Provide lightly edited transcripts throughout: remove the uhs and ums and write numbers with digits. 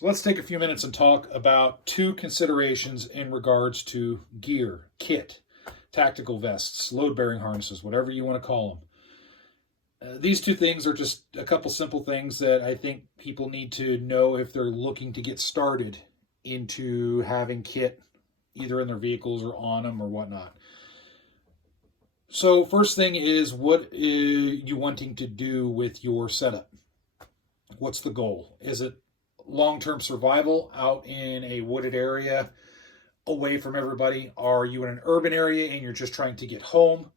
So let's take a few minutes and talk about two considerations in regards to gear, kit, tactical vests, load-bearing harnesses, whatever you want to call them. These two things are just a couple simple things that I think people need to know if they're looking to get started into having kit either in their vehicles or on them or whatnot. So first thing is, what are you wanting to do with your setup? What's the goal? Is it long-term survival out in a wooded area away from everybody? Are you in an urban area and you're just trying to get home?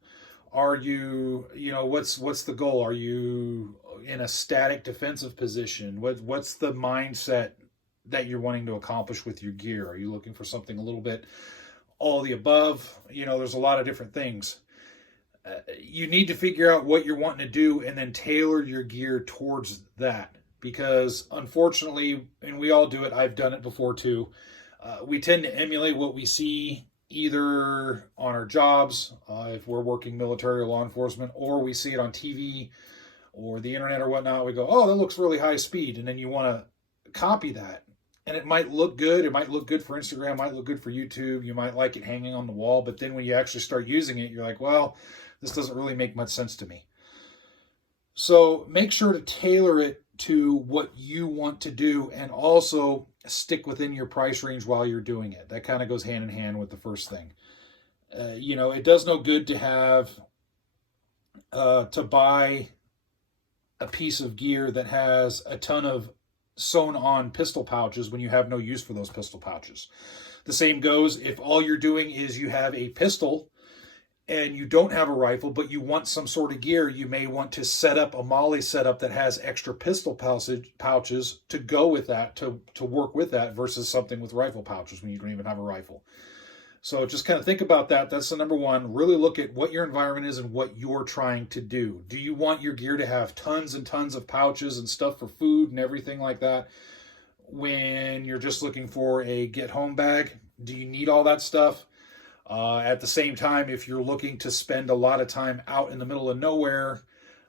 Are you, what's the goal? Are you in a static defensive position? What's the mindset that you're wanting to accomplish with your gear? Are you looking for something a little bit all the above? There's a lot of different things. You need to figure out what you're wanting to do and then tailor your gear towards that. Because unfortunately, and we all do it, I've done it before too, we tend to emulate what we see either on our jobs, if we're working military or law enforcement, or we see it on TV or the internet or whatnot. We go, oh, that looks really high speed. And then you want to copy that. And it might look good. It might look good for Instagram, it might look good for YouTube. You might like it hanging on the wall. But then when you actually start using it, you're like, well, this doesn't really make much sense to me. So make sure to tailor it to what you want to do and also stick within your price range while you're doing it. That kind of goes hand in hand with the first thing. It does no good to have to buy a piece of gear that has a ton of sewn on pistol pouches when you have no use for those pistol pouches. The same goes if all you're doing is you have a pistol and you don't have a rifle, but you want some sort of gear. You may want to set up a MOLLE setup that has extra pistol pouches to go with that, to work with that, versus something with rifle pouches when you don't even have a rifle. So just kind of think about that. That's the number one. Really look at what your environment is and what you're trying to do. Do you want your gear to have tons and tons of pouches and stuff for food and everything like that when you're just looking for a get-home bag? Do you need all that stuff? At the same time, if you're looking to spend a lot of time out in the middle of nowhere,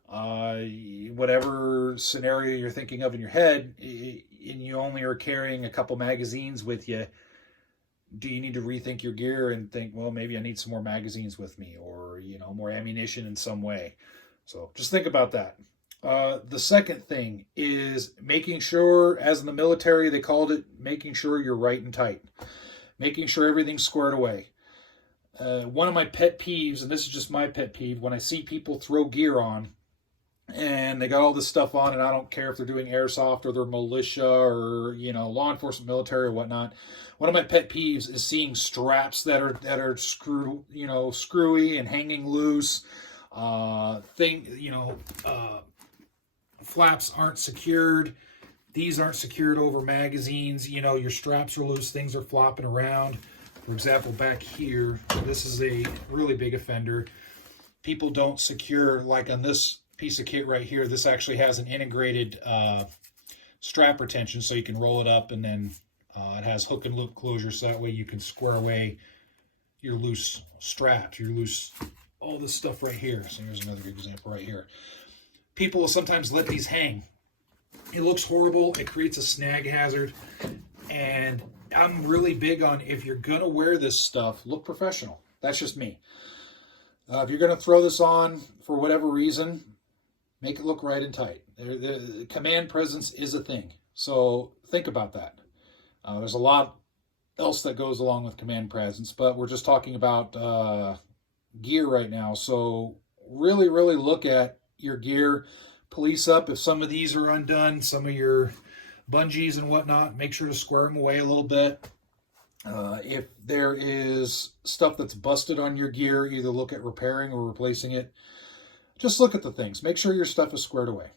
whatever scenario you're thinking of in your head, and you only are carrying a couple magazines with you, do you need to rethink your gear and think, well, maybe I need some more magazines with me, or, more ammunition in some way? So just think about that. The second thing is making sure, as in the military, they called it making sure you're right and tight, making sure everything's squared away. One of my pet peeves, and this is just my pet peeve, when I see people throw gear on and they got all this stuff on, and I don't care if they're doing airsoft or they're militia or, law enforcement, military or whatnot. One of my pet peeves is seeing straps that are screwy and hanging loose. Flaps aren't secured. These aren't secured over magazines. Your straps are loose. Things are flopping around. For example, back here, this is a really big offender. People don't secure, like on this piece of kit right here, this actually has an integrated strap retention, so you can roll it up, and then it has hook and loop closure, so that way you can square away your loose straps, all this stuff right here. So here's another example right here. People will sometimes let these hang. It looks horrible. It creates a snag hazard, and I'm really big on, if you're going to wear this stuff, look professional. That's just me. If you're going to throw this on for whatever reason, make it look right and tight. The command presence is a thing. So think about that. There's a lot else that goes along with command presence, but we're just talking about gear right now. So really, really look at your gear. Police up if some of these are undone, some of your bungees and whatnot, make sure to square them away a little bit. If there is stuff that's busted on your gear, either look at repairing or replacing it. Just look at the things. Make sure your stuff is squared away.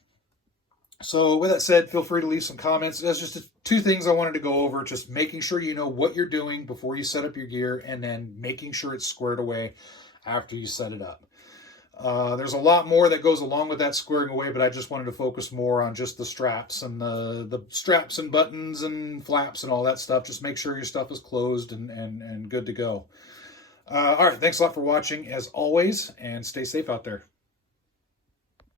So with that said, feel free to leave some comments. That's just two things I wanted to go over. Just making sure you know what you're doing before you set up your gear, and then making sure it's squared away after you set it up. There's a lot more that goes along with that squaring away, but I just wanted to focus more on just the straps and the straps and buttons and flaps and all that stuff. Just make sure your stuff is closed and good to go. All right, thanks a lot for watching as always, and stay safe out there.